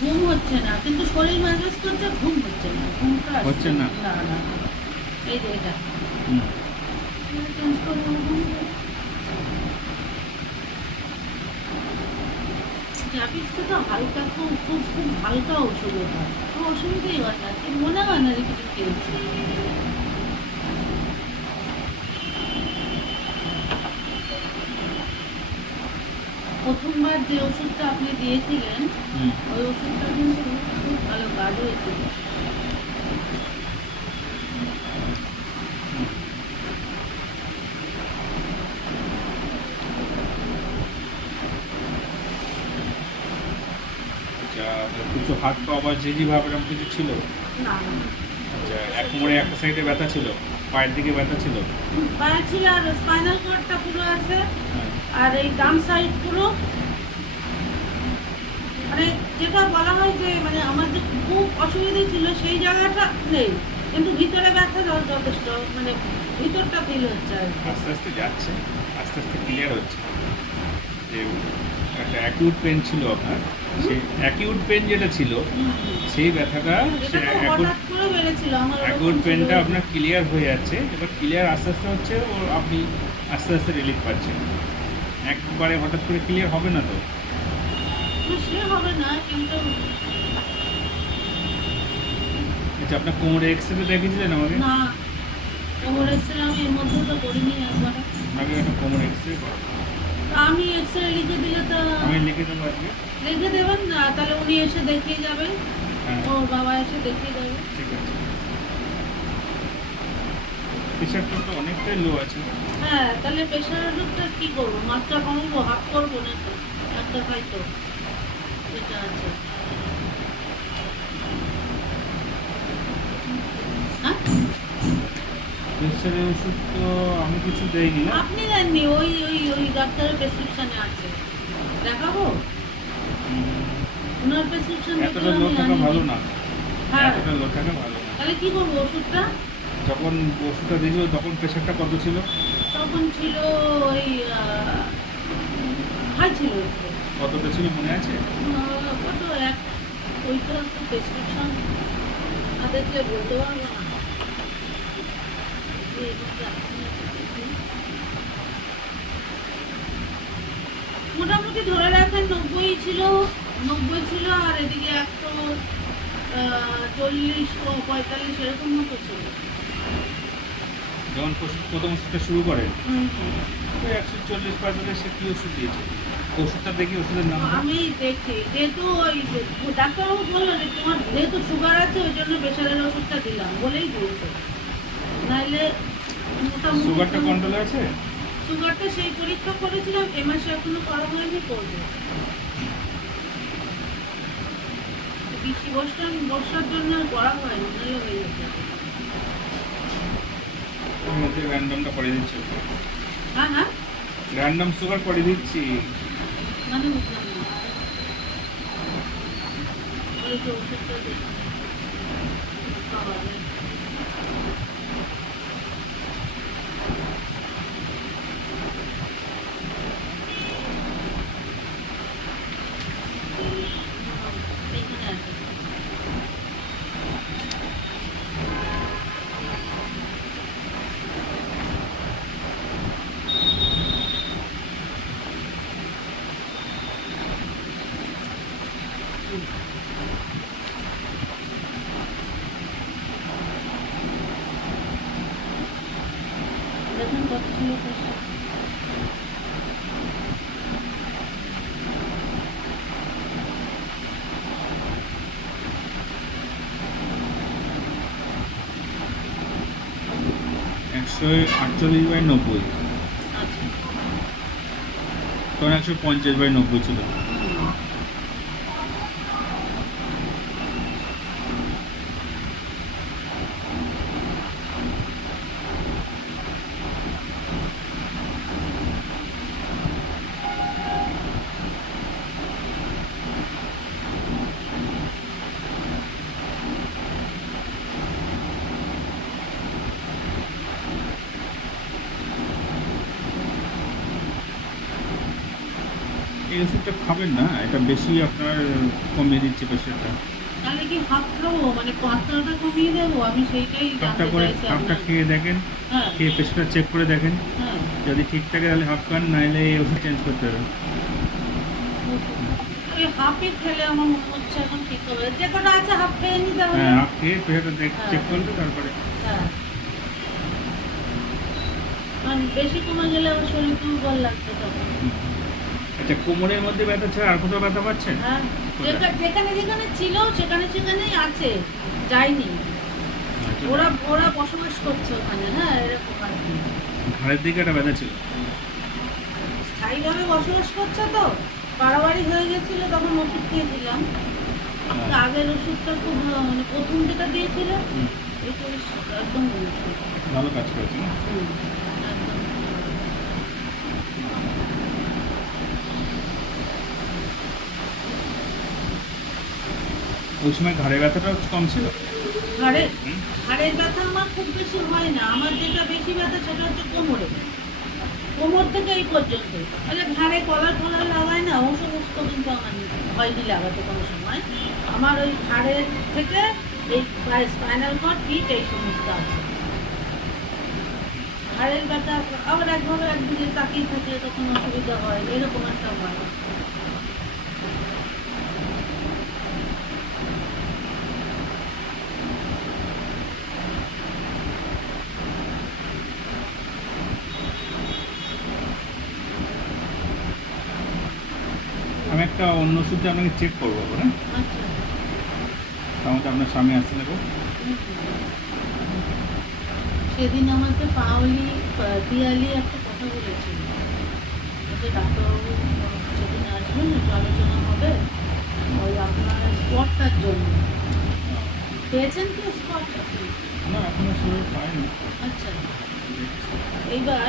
ঘুম হচ্ছে না, কিন্তু শরীর মেজাজ করছে, ঘুম হচ্ছে না, ঘুমটা আসছে হচ্ছে না? না। না না, এই যে এটা হুম। চেঞ্জ করবো ঘুম। ট্যাবলেটটা তো হালকা, খুব খুব খুব হালকা ওষুধ ওটা, তো অসুবিধাই হয় না, তো মনে হয় না যে কিছু খেয়েছি। প্রথমবার যে ওষুধটা আপনি দিয়েছিলেন, হুম। ওই ওষুধটা কিন্তু খুব ভালো কাজ হয়েছিল। আচ্ছা, কিছু হাত পা বা ঝিঝি ভাব এরকম কিছু ছিল? না না, আচ্ছা, এক কোমরে একটা সাইডে ব্যথা ছিল, পায়ের দিকে ব্যথা ছিল? পায়ে ছিল, আর স্পাইনাল কর্ডটা পুরো আছে, হ্যাঁ। আর এই ডান সাইড পুরো, মানে যেটা বলা হয় যে মানে আমার যে খুব অসুবিধা ছিল সেই জায়গাটা নেই, কিন্তু ভিতরে ব্যথা যথেষ্ট, মানে ভিতরটা ফিল হচ্ছে আর কি। আস্তে আস্তে যাচ্ছে, আস্তে আস্তে ক্লিয়ার হচ্ছে। যে একটা অ্যাকিউট পেন ছিল আপনার, সেই অ্যাকিউট পেন যেটা ছিল, হুম, হুম। সেই ব্যথাটা, এটা সে তো অ্যাকিউট হঠাৎ করে বেড়েছিল আমার, অ্যাকিউট ওরকম ছিল। পেনটা আপনার ক্লিয়ার হয়ে যাচ্ছে। এবার ক্লিয়ার আস্তে আস্তে হচ্ছে, ও আপনি আস্তে আস্তে রিলিফ পাচ্ছেন। একবারে হঠাৎ করে ক্লিয়ার হবে না তো। না, সে হবে না, কিন্তু আচ্ছা, আপনার কোমরে এক্সরে দেখিয়েছিলেন আমাকে? না, কোমর এক্সরে আমি এর মধ্যে তো করিনি একবার। আগে একটা কোমর এক্সরে করো। আমি এক্সরে লিখে দিলে তো আমি লিখে দেবো আজকে। লিখে দেবেন না, তাহলে উনি এসে দেখিয়ে যাবেন, হ্যাঁ, ওর বাবা এসে দেখিয়ে যাবে। ঠিক আছে। প্রেশারটা তো অনেকটাই লো আছে। হ্যাঁ, তাহলে প্রেশারের ওষুধটা কি করবো, মাত্রা কমাবো, হাফ করবো না তো, একটা খাই তো, যেটা আছে। হ্যাঁ, প্রেশারের ওষুধ তো আমি কিছু দেইনি। আপনি দেননি, ওই ওই ওই ডাক্তারের প্রেসক্রিপশনে আছে, দেখাবো, উম, ওনার প্রেসক্রিপশন থেকে এতটা লো আমি থাকা ভালো আনিনি। না। হ্যাঁ, এতটা লো থাকা ভালো না। তাহলে কি করবো ওষুধটা? যখন ওষুধটা দিয়েছিল তখন প্রেশারটা কত ছিল? তখন ছিল ওই হাই ছিল একটু। কতটা ছিল মনে আছে? কত এক, ওইটা তো প্রেসক্রিপশন না দেখলে বলতে পারবো না। যে এবার আপনি একটু দেখুন। মোটামুটি ধরে রাখেন 90 ছিল, 90 ছিল, আর এদিকে 140 45 এরকম মতো ছিল। যখন প্রথম ওষুধটা শুরু করেন, হুম, হুম। ওই 140 সে কী ওষুধ দিয়েছে? ওষুধটা দেখি, ওষুধের নাম তো। আমি দেখছি, যেহেতু ওই ডাক্তারবাবু বললো যে তোমার যেহেতু সুগার আছে ওই জন্য প্রেশারের ওষুধটা দিলাম বলেই দিয়েছে, নাহলে মোটামুটি সুগারটা কন্ট্রোলে আছে? সুগারটা সেই পরীক্ষা করেছিলাম, এ মাসে এখনো করা হয়নি, করবো। বৃষ্টি বর্ষার জন্য আর করা হয়নি, নাহলে হয়ে যেত। আমি হচ্ছে র্যান্ডমটা করে দিচ্ছি। হ্যাঁ হ্যাঁ, র্যান্ডম সুগার করে দিচ্ছি। মানে বুঝলাম না, ওই যে ওষুধটা দিলাম, খাওয়া নেই। এইখানে আছে। দেখুন কত ছিল প্রেশার। 148/90। আচ্ছা। তখন 150/90 ছিল। এই ওষুধটা খাবেন না, এটা বেশি আপনার কমিয়ে দিচ্ছে প্রেশারটা। তাহলে কি হাফ খাবো, মানে পাতলাটা কমিয়ে দেবো? আমি সেইটাই হাফটা জানতে করে চাইছি হাফটা আপনার। খেয়ে দেখেন, হ্যাঁ খেয়ে প্রেশারটা চেক করে দেখেন। হ্যাঁ। যদি ঠিক থাকে তাহলে হাফ খান, নাহলে এই ওষুধ চেঞ্জ করতে হবে। ওই হাফে খেলে আমার মনে হচ্ছে এখন ঠিক হবে, যে কটা আছে হাফ খেয়ে নি তাহলে। হ্যাঁ, হাফ খেয়ে প্রেশারটা হ্যাঁ। চেক করলে তারপরে। হ্যাঁ, কারণ বেশি কমে গেলে আমার শরীর দুর্বল লাগছে তখন। আচ্ছা, কোমরের মধ্যে ব্যথা ছাড়া আর কোথাও ব্যথা পাচ্ছেন? হ্যাঁ, কোথায়? যেখানে যেখানে ছিল সেখানে সেখানেই আছে, যায়নি। আচ্ছা, ওরা ওরা বসবাস করছে ওখানে। হ্যাঁ, এরকম আর কি। ঘাড়ের দিকে একটা ব্যথা ছিল। স্থায়ীভাবে বসবাস করছে তো, বাড়াবাড়ি হয়ে গেছিল, তখন ওষুধ খেয়েছিলাম। তো আগের ওষুধটা খুব মানে প্রথম যেটা দিয়েছিল হুম, এটা একদম ওষুধ। ভালো কাজ করেছে না? হুম, একদম। ওই সময় ঘাড়ের ব্যথাটা কম ছিল? ঘাড়ে হুম, ঘাড়ের ব্যথা আমার খুব বেশি হয় না, আমার যেটা বেশি ব্যথা সেটা হচ্ছে কোমরে। কোমর থেকে এই পর্যন্ত। আচ্ছা, ঘাড়ে কলার ফলার লাগায় না, ও সমস্ত কিন্তু আমার হয়নি লাগাতে কোনো সময়। আমার ওই ঘাড়ের থেকে এই স্পাইনাল কর্ড, পিঠ, এই সমস্ত আছে। ঘাড়ের ব্যথা আবার একভাবে একদিকে তাকিয়ে থাকলে তখন অসুবিধা হয়, এরকম একটা হয়। আমি একটা অন্য ওষুধ দিয়ে আপনাকে চেক করবো, হ্যাঁ? আচ্ছা। তার মধ্যে আপনার স্বামী আসতে দেবো। হুম। সেদিন আমাকে পাওলি পিয়ালি একটা কথা বলেছিল যে ডাক্তারবাবু সেদিন আসবেন, একটু আলোচনা হবে ওই আপনার স্পটটার জন্য। পেয়েছেন তো স্পটটা? না, এখনো শরীর পায়নি। আচ্ছা, এইবার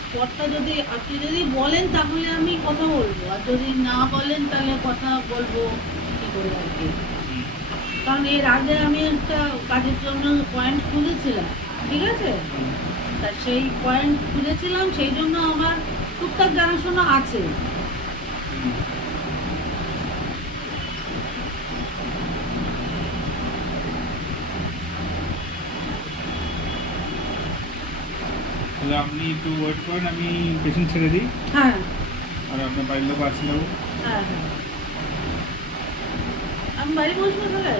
স্পটটা যদি আপনি যদি বলেন তাহলে আমি কথা বলবো, আর যদি না বলেন তাহলে কথা বলবো কী করে আর কি। কারণ এর আগে আমি একটা কাজের জন্য পয়েন্ট খুঁজেছিলাম, ঠিক আছে? তা সেই পয়েন্ট খুঁজেছিলাম, সেই জন্য আমার টুকটাক জানাশোনা আছে। তাহলে আপনি একটু ওয়েট করেন, আমি পেশেন্ট ছেড়ে দিই, হ্যাঁ আর আপনার বাড়ির লোক আসলে দেবো। হ্যাঁ হ্যাঁ, আমি বাড়ি বসবো তাহলে।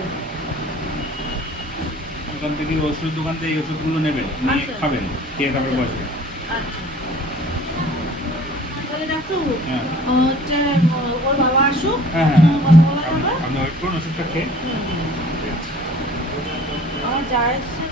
ওখান থেকে ওষুধ দোকান থেকে এই ওষুধগুলো নেবেন, নিয়ে আচ্ছা। খাবেন, খেয়ে তারপরে বসবেন। আচ্ছা, তাহলে ডাক্তারবাবু হ্যাঁ হচ্ছে ওর বাবা আসুক, হ্যাঁ হ্যাঁ, কথা বলা যাবে। আপনি ওয়েট করুন, ওষুধটা খেয়ে। হুম, হুম। ঠিক আছে। আমার যা এসছে